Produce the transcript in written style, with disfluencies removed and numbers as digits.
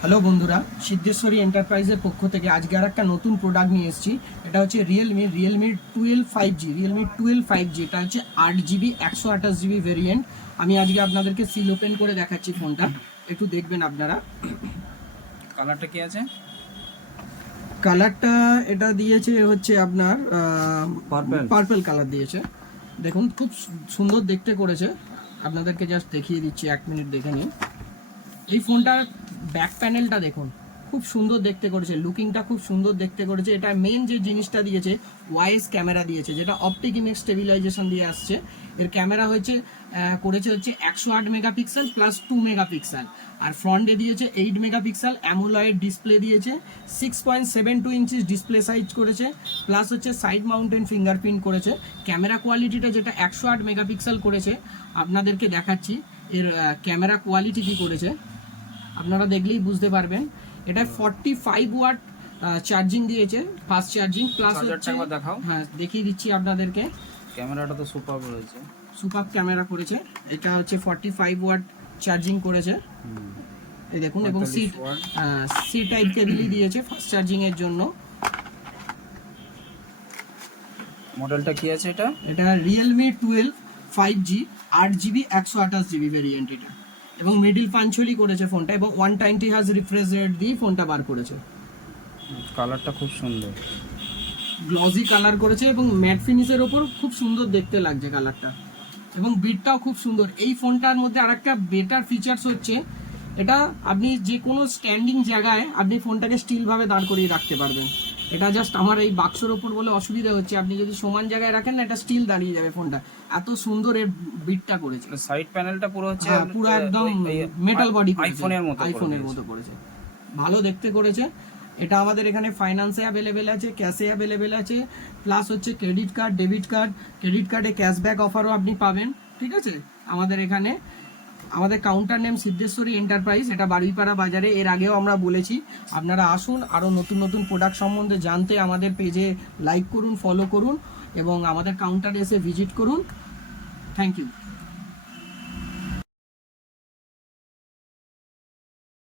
Hello বন্ধুরা, সিদ্ধেশ্বরী এন্টারপ্রাইজের পক্ষ থেকে আজকে আর একটা নতুন প্রোডাক্ট নিয়ে এসেছি। এটা হচ্ছে রিয়েলমি 12 5G, রিয়েলমি 12 5G। এটা হচ্ছে 8GB 128GB ভেরিয়েন্ট। আমি আজকে আপনাদেরকে সিল ওপেন করে দেখাচ্ছি ফোনটা, একটু দেখবেন আপনারা। কালারটা কি আছে? কালারটা এটা দিয়েছে হচ্ছে আপনার পার্পল কালার দিয়েছে। দেখুন খুব সুন্দর দেখতে করেছে। আপনাদেরকে জাস্ট দেখিয়ে দিচ্ছি, 1 মিনিট দেখে নিন। এই ফোনটার ব্যাক প্যানেলটা দেখুন, খুব সুন্দর দেখতে করেছে, লুকিংটা খুব সুন্দর দেখতে করেছে। এটা মেন যে জিনিসটা দিয়েছে ওয়াইস ক্যামেরা দিয়েছে, যেটা অপটিক ইমেজ স্টেবিলাইজেশন দিয়ে আসছে। এর ক্যামেরা করেছে হচ্ছে 108 মেগাপিক্সেল প্লাস 2 মেগাপিক্সেল, আর ফ্রন্টে দিয়েছে 8 মেগাপিক্সেল অ্যামোলয়েড ডিসপ্লে দিয়েছে। 6.72 ইঞ্চিস ডিসপ্লে সাইজ করেছে, প্লাস হচ্ছে সাইড মাউন্টেন ফিঙ্গারপ্রিন্ট করেছে। ক্যামেরা কোয়ালিটিটা যেটা 108 মেগাপিক্সেল করেছে, আপনাদেরকে দেখাচ্ছি এর ক্যামেরা কোয়ালিটি কি করেছে, আপনারা দেখলেই বুঝতে পারবেন। এটা 45 ওয়াট চার্জিং দিয়েছে, ফাস্ট চার্জিং, প্লাস হচ্ছে দেখাও। হ্যাঁ, দেখিয়ে দিচ্ছি আপনাদেরকে। ক্যামেরাটা তো সুপার রয়েছে, সুপার ক্যামেরা করেছে। এটা হচ্ছে 45 ওয়াট চার্জিং করেছে, এই দেখুন। এবং সি টাইপ কেবলই দিয়েছে ফাস্ট চার্জিং এর জন্য। মডেলটা কি আছে এটা? এটা Realme 12 5G 8GB 128GB variant এটা, এবং মিডিল পাঞ্চলি করেছে ফোনটা, এবং 120 হার্জ রিফ্রেশ রেট দিয়ে ফোনটা বার করেছে। কালারটা খুব সুন্দর, গ্লসি কালার করেছে, এবং ম্যাট ফিনিশের ওপর খুব সুন্দর দেখতে লাগছে কালারটা, এবং বিটটাও খুব সুন্দর। এই ফোনটার মধ্যে আরেকটা বেটার ফিচার্স হচ্ছে, এটা আপনি যে কোনো স্ট্যান্ডিং জায়গায় আপনি ফোনটাকে স্টিলভাবে দাঁড় করিয়ে রাখতে পারবেন। এটা জাস্ট আমার এই বাক্সের ওপর বলে অসুবিধা হচ্ছে, আপনি যদি সমান জায়গায় রাখেন না, এটা স্টিল দাঁড়িয়ে যাবে ফোনটা, এত সুন্দর এর বিটটা করেছে। সাইড প্যানেলটা পুরো হচ্ছে পুরো একদম মেটাল বডি, আইফোনের মতো করেছে, ভালো দেখতে করেছে। এটা আমাদের এখানে ফাইন্যান্সে অ্যাভেলেবেল আছে, ক্যাশে অ্যাভেলেবেল আছে, প্লাস হচ্ছে credit card, debit card. Credit কার্ডে ক্যাশব্যাক অফারও আপনি পাবেন, ঠিক আছে। আমাদের এখানে আমাদের কাউন্টার নেম সিদ্ধেশ্বরী এন্টারপ্রাইজ, এটা বারুইপাড়া বাজারে। এর আগেও আমরা বলেছি, আপনারা আসুন, আরও নতুন নতুন প্রোডাক্ট সম্বন্ধে জানতে আমাদের পেজে লাইক করুন, ফলো করুন, এবং আমাদের কাউন্টারে এসে ভিজিট করুন। Thank you.